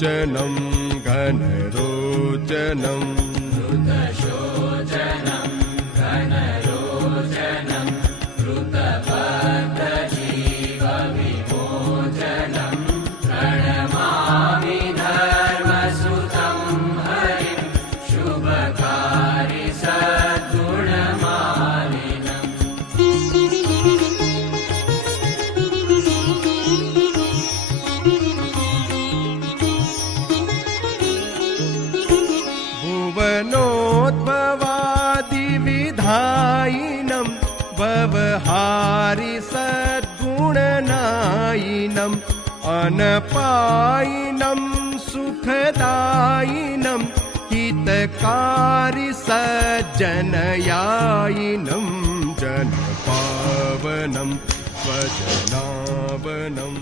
घनरोचनं घनरोचनं ऋतशोचनं घनरोचनं ऋतबद्धजीवविमोचनं प्रणमामि धर्मसुतं हरिं शुभकारि सद्गुणमालिनम्। भुवनोद्भवादिविधायिनं भवहारि सद्गुणनायिनं अनपायिनं सुखदायिनं हितकारि सज्जनयायिनं जनपावनं स्वजनावनम्।